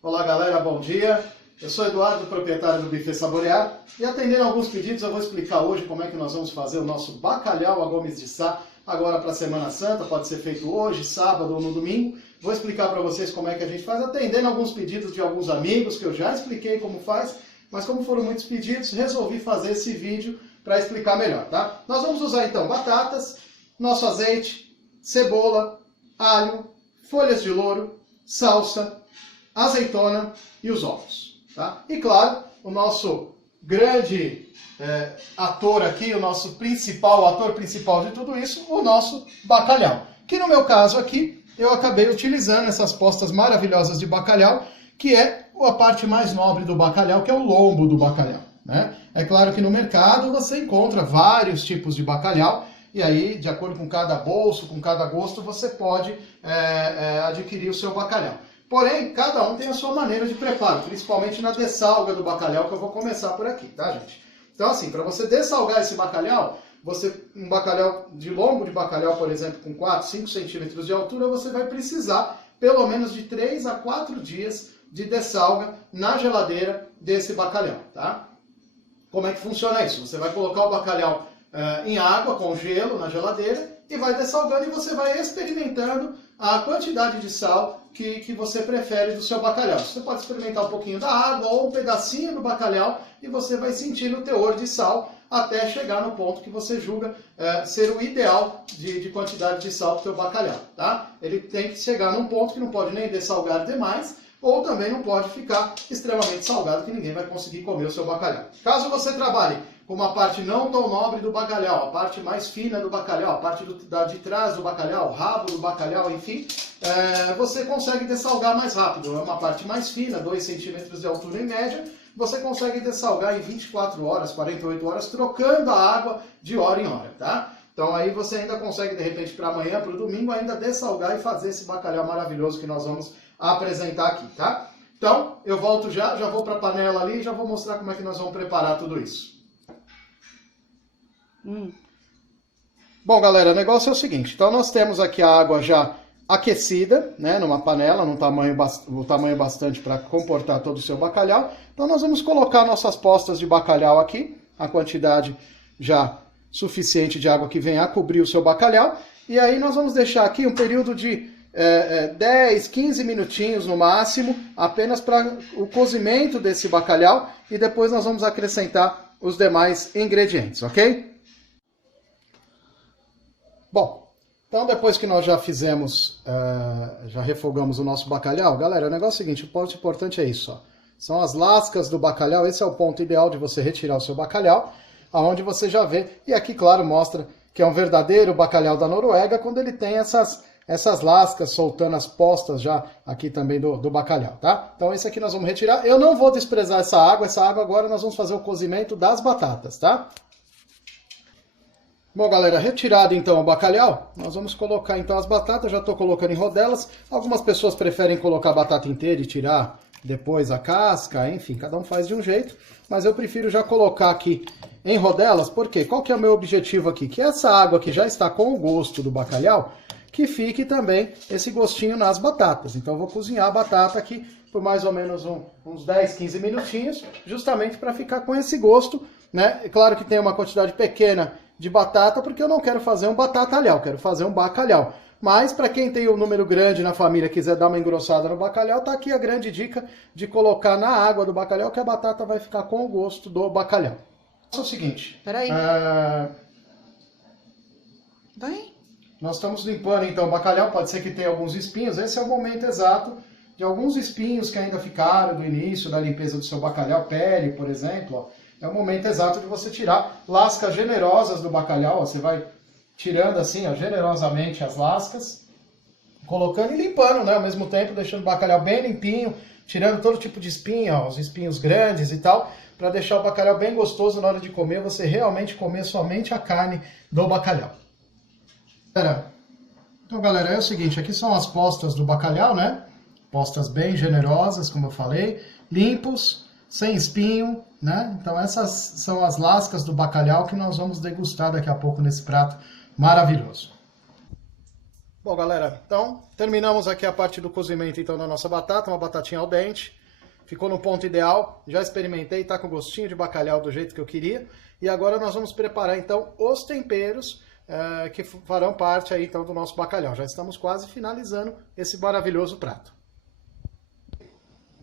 Olá galera, bom dia. Eu sou Eduardo, proprietário do Buffet Saborear, e atendendo alguns pedidos eu vou explicar hoje como é que nós vamos fazer o nosso bacalhau a Gomes de Sá agora para a Semana Santa, pode ser feito hoje, sábado ou no domingo. Vou explicar para vocês como é que a gente faz, atendendo alguns pedidos de alguns amigos que eu já expliquei como faz, mas como foram muitos pedidos, resolvi fazer esse vídeo para explicar melhor, tá? Nós vamos usar então batatas, nosso azeite, cebola, alho, folhas de louro, salsa, azeitona e os ovos, tá? E claro, o nosso grande ator aqui, o nosso ator principal de tudo isso, o nosso bacalhau. Que no meu caso aqui, eu acabei utilizando essas postas maravilhosas de bacalhau, que é a parte mais nobre do bacalhau, que é o lombo do bacalhau, né? É claro que no mercado você encontra vários tipos de bacalhau, e aí, de acordo com cada bolso, com cada gosto, você pode adquirir o seu bacalhau. Porém, cada um tem a sua maneira de preparo, principalmente na dessalga do bacalhau, que eu vou começar por aqui, tá, gente? Então, assim, para você dessalgar esse bacalhau, um bacalhau de lombo de bacalhau, por exemplo, com 4, 5 centímetros de altura, você vai precisar pelo menos de 3 a 4 dias de dessalga na geladeira desse bacalhau, tá? Como é que funciona isso? Você vai colocar o bacalhau em água, com gelo, na geladeira, e vai dessalgando e você vai experimentando a quantidade de sal que você prefere do seu bacalhau. Você pode experimentar um pouquinho da água ou um pedacinho do bacalhau e você vai sentindo o teor de sal até chegar no ponto que você julga ser o ideal de quantidade de sal para o seu bacalhau, tá? Ele tem que chegar num ponto que não pode nem dessalgar demais, ou também não pode ficar extremamente salgado, que ninguém vai conseguir comer o seu bacalhau. Caso você trabalhe com uma parte não tão nobre do bacalhau, a parte mais fina do bacalhau, a parte de trás do bacalhau, o rabo do bacalhau, enfim, você consegue dessalgar mais rápido. É uma parte mais fina, 2 centímetros de altura em média, você consegue dessalgar em 24 horas, 48 horas, trocando a água de hora em hora, tá? Então aí você ainda consegue, de repente, para amanhã, para o domingo, ainda dessalgar e fazer esse bacalhau maravilhoso que nós vamos apresentar aqui, tá? Então, eu volto já vou para a panela ali e já vou mostrar como é que nós vamos preparar tudo isso. Bom, galera, o negócio é o seguinte. Então, nós temos aqui a água já aquecida, né, numa panela, o tamanho bastante para comportar todo o seu bacalhau. Então, nós vamos colocar nossas postas de bacalhau aqui, a quantidade já suficiente de água que vem a cobrir o seu bacalhau. E aí nós vamos deixar aqui um período de 10, 15 minutinhos no máximo, apenas para o cozimento desse bacalhau, e depois nós vamos acrescentar os demais ingredientes, ok? Bom, então depois que nós já fizemos, já refogamos o nosso bacalhau, galera, o negócio é o seguinte, o ponto importante é isso, ó. São as lascas do bacalhau, esse é o ponto ideal de você retirar o seu bacalhau, aonde você já vê, e aqui, claro, mostra que é um verdadeiro bacalhau da Noruega, quando ele tem essas lascas soltando as postas já aqui também do bacalhau, tá? Então esse aqui nós vamos retirar. Eu não vou desprezar essa água agora nós vamos fazer o cozimento das batatas, tá? Bom, galera, retirado então o bacalhau, nós vamos colocar então as batatas, já estou colocando em rodelas. Algumas pessoas preferem colocar a batata inteira e tirar depois a casca, enfim, cada um faz de um jeito. Mas eu prefiro já colocar aqui em rodelas, porque qual que é o meu objetivo aqui? Que essa água que já está com o gosto do bacalhau, que fique também esse gostinho nas batatas. Então eu vou cozinhar a batata aqui por mais ou menos uns 10, 15 minutinhos, justamente para ficar com esse gosto, né? É claro que tem uma quantidade pequena de batata, porque eu não quero fazer um batatalhau, quero fazer um bacalhau. Mas para quem tem um número grande na família e quiser dar uma engrossada no bacalhau, tá aqui a grande dica de colocar na água do bacalhau, que a batata vai ficar com o gosto do bacalhau. É o seguinte. Peraí. Vai. Nós estamos limpando então o bacalhau, pode ser que tenha alguns espinhos, esse é o momento exato de alguns espinhos que ainda ficaram do início da limpeza do seu bacalhau, pele, por exemplo, ó. É o momento exato de você tirar lascas generosas do bacalhau, ó. Você vai tirando assim, ó, generosamente as lascas, colocando e limpando, né, ao mesmo tempo, deixando o bacalhau bem limpinho, tirando todo tipo de espinho, ó, os espinhos grandes e tal, para deixar o bacalhau bem gostoso na hora de comer, você realmente comer somente a carne do bacalhau. Então, galera, é o seguinte, aqui são as postas do bacalhau, né? Postas bem generosas, como eu falei, limpos, sem espinho, né? Então essas são as lascas do bacalhau que nós vamos degustar daqui a pouco nesse prato maravilhoso. Bom, galera, então terminamos aqui a parte do cozimento então da nossa batata, uma batatinha al dente. Ficou no ponto ideal, já experimentei, tá com gostinho de bacalhau do jeito que eu queria. E agora nós vamos preparar então os temperos que farão parte aí então do nosso bacalhau. Já estamos quase finalizando esse maravilhoso prato.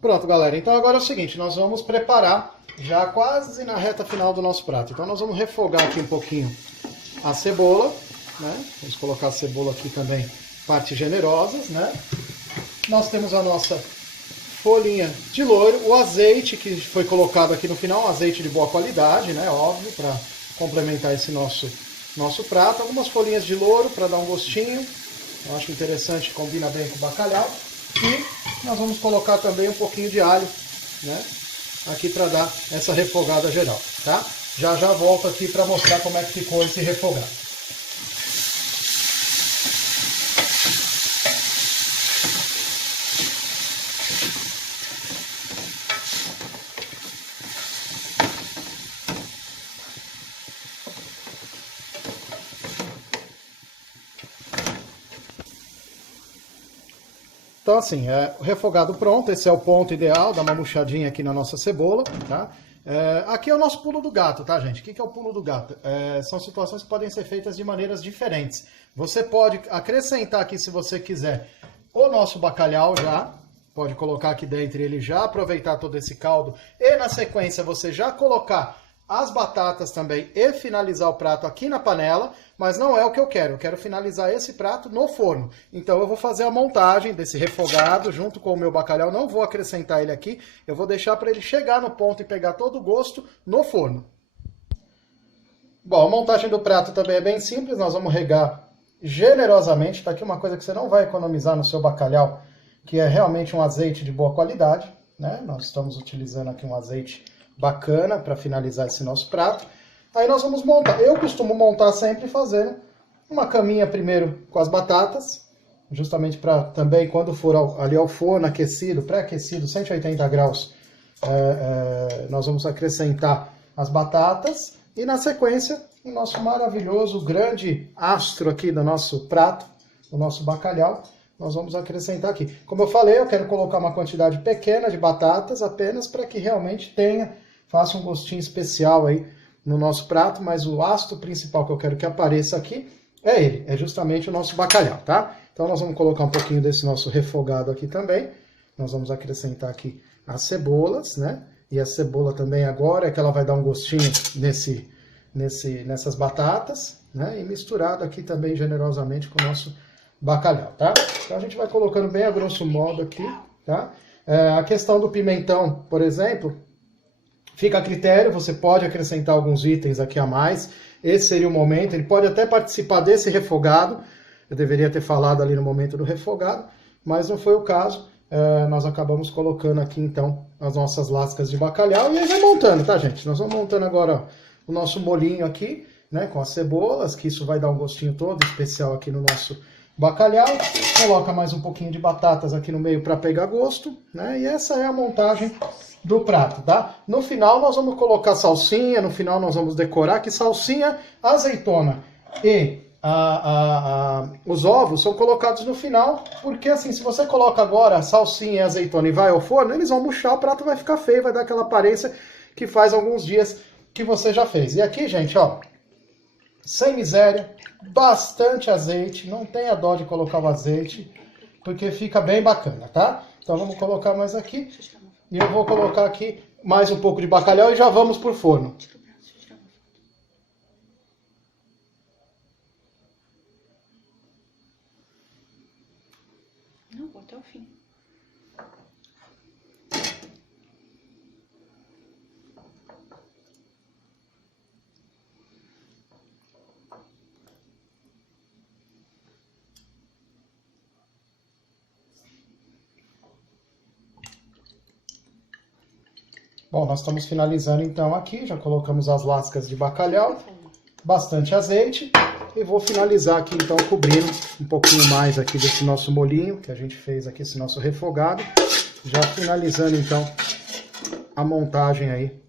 Pronto, galera, então agora é o seguinte, nós vamos preparar já quase na reta final do nosso prato. Então nós vamos refogar aqui um pouquinho a cebola, né? Vamos colocar a cebola aqui também, partes generosas, né? Nós temos a nossa folhinha de louro, o azeite que foi colocado aqui no final, um azeite de boa qualidade, né? Óbvio, para complementar esse nosso prato. Algumas folhinhas de louro para dar um gostinho, eu acho interessante, combina bem com o bacalhau. E nós vamos colocar também um pouquinho de alho, né? Aqui para dar essa refogada geral, tá? Já volto aqui para mostrar como é que ficou esse refogado. Então assim, o refogado pronto, esse é o ponto ideal, dá uma murchadinha aqui na nossa cebola, tá? Aqui é o nosso pulo do gato, tá, gente? O que é o pulo do gato? São situações que podem ser feitas de maneiras diferentes. Você pode acrescentar aqui, se você quiser, o nosso bacalhau já, pode colocar aqui dentro ele já, aproveitar todo esse caldo, e na sequência você já colocar as batatas também e finalizar o prato aqui na panela, mas não é o que eu quero finalizar esse prato no forno. Então eu vou fazer a montagem desse refogado junto com o meu bacalhau, não vou acrescentar ele aqui, eu vou deixar para ele chegar no ponto e pegar todo o gosto no forno. Bom, a montagem do prato também é bem simples, nós vamos regar generosamente, tá aqui uma coisa que você não vai economizar no seu bacalhau, que é realmente um azeite de boa qualidade, né? Nós estamos utilizando aqui um azeite bacana para finalizar esse nosso prato. Aí nós vamos montar. Eu costumo montar sempre fazendo uma caminha primeiro com as batatas, justamente para também quando for ali ao forno aquecido, pré-aquecido, 180 graus, nós vamos acrescentar as batatas e na sequência o nosso maravilhoso grande astro aqui do nosso prato, o nosso bacalhau, nós vamos acrescentar aqui. Como eu falei, eu quero colocar uma quantidade pequena de batatas apenas para que realmente faça um gostinho especial aí no nosso prato, mas o astro principal que eu quero que apareça aqui é justamente o nosso bacalhau, tá? Então nós vamos colocar um pouquinho desse nosso refogado aqui também, nós vamos acrescentar aqui as cebolas, né? E a cebola também agora é que ela vai dar um gostinho nessas batatas, né? E misturado aqui também generosamente com o nosso bacalhau, tá? Então a gente vai colocando bem a grosso modo aqui, tá? A questão do pimentão, por exemplo, fica a critério, você pode acrescentar alguns itens aqui a mais, esse seria o momento, ele pode até participar desse refogado, eu deveria ter falado ali no momento do refogado, mas não foi o caso, nós acabamos colocando aqui então as nossas lascas de bacalhau e aí vai montando, tá, gente? Nós vamos montando agora o nosso molinho aqui, né, com as cebolas, que isso vai dar um gostinho todo especial aqui no nosso bacalhau, coloca mais um pouquinho de batatas aqui no meio para pegar gosto, né? E essa é a montagem do prato, tá? No final nós vamos colocar salsinha, no final nós vamos decorar que salsinha, azeitona e os ovos são colocados no final, porque assim, se você coloca agora salsinha e azeitona e vai ao forno, eles vão murchar, o prato vai ficar feio, vai dar aquela aparência que faz alguns dias que você já fez. E aqui, gente, ó, sem miséria, bastante azeite, não tenha dó de colocar o azeite, porque fica bem bacana, tá? Então vamos colocar mais aqui, e eu vou colocar aqui mais um pouco de bacalhau e já vamos pro forno. Não, vou até o fim. Bom, nós estamos finalizando então aqui, já colocamos as lascas de bacalhau, bastante azeite, e vou finalizar aqui então cobrindo um pouquinho mais aqui desse nosso molinho, que a gente fez aqui, esse nosso refogado, já finalizando então a montagem aí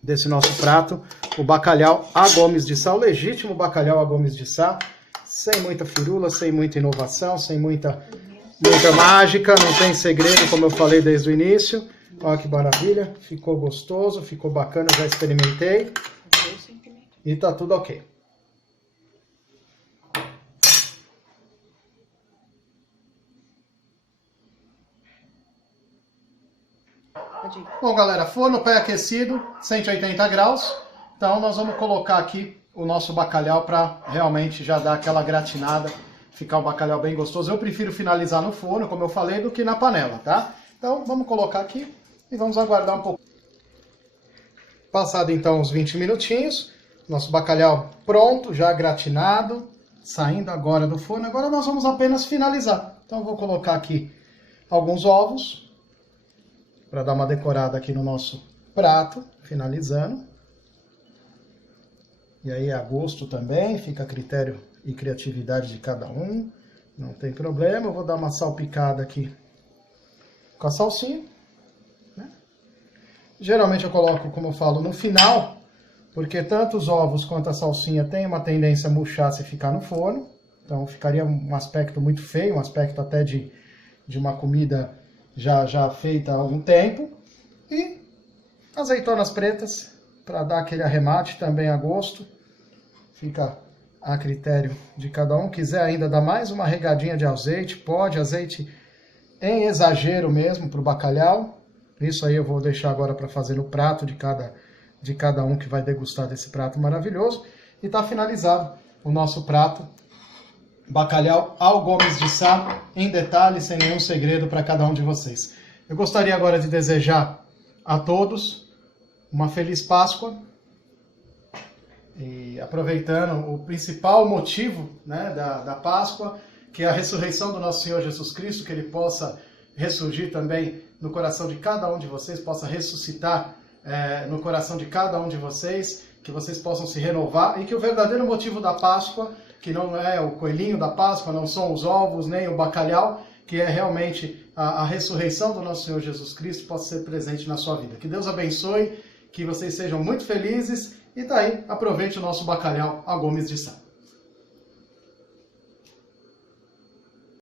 desse nosso prato, o bacalhau à Gomes de Sá, o legítimo bacalhau à Gomes de Sá, sem muita firula, sem muita inovação, sem muita mágica, não tem segredo, como eu falei desde o início. Olha que maravilha, ficou gostoso, ficou bacana, já experimentei. E tá tudo ok. Bom, galera, forno pré-aquecido, 180 graus. Então nós vamos colocar aqui o nosso bacalhau para realmente já dar aquela gratinada, ficar um bacalhau bem gostoso. Eu prefiro finalizar no forno, como eu falei, do que na panela, tá? Então vamos colocar aqui e vamos aguardar um pouco. Passado então uns 20 minutinhos, nosso bacalhau pronto, já gratinado, saindo agora do forno. Agora nós vamos apenas finalizar. Então eu vou colocar aqui alguns ovos, para dar uma decorada aqui no nosso prato, finalizando. E aí a gosto também, fica a critério e criatividade de cada um, não tem problema. Eu vou dar uma salpicada aqui com a salsinha, né? Geralmente eu coloco, como eu falo, no final, porque tanto os ovos quanto a salsinha tem uma tendência a murchar se ficar no forno. Então ficaria um aspecto muito feio, um aspecto até de uma comida já feita há algum tempo. E azeitonas pretas, para dar aquele arremate também a gosto. Fica a critério de cada um. Quiser ainda dar mais uma regadinha de azeite, pode, azeite em exagero mesmo para o bacalhau. Isso aí eu vou deixar agora para fazer no prato de cada um que vai degustar desse prato maravilhoso. E está finalizado o nosso prato bacalhau ao Gomes de Sá, em detalhe, sem nenhum segredo para cada um de vocês. Eu gostaria agora de desejar a todos uma feliz Páscoa. E aproveitando o principal motivo, né, da Páscoa, que é a ressurreição do nosso Senhor Jesus Cristo, que Ele possa ressurgir também no coração de cada um de vocês, possa ressuscitar no coração de cada um de vocês, que vocês possam se renovar e que o verdadeiro motivo da Páscoa, que não é o coelhinho da Páscoa, não são os ovos, nem o bacalhau, que é realmente a ressurreição do nosso Senhor Jesus Cristo, possa ser presente na sua vida. Que Deus abençoe, que vocês sejam muito felizes e tá aí, aproveite o nosso bacalhau ao Gomes de Sá.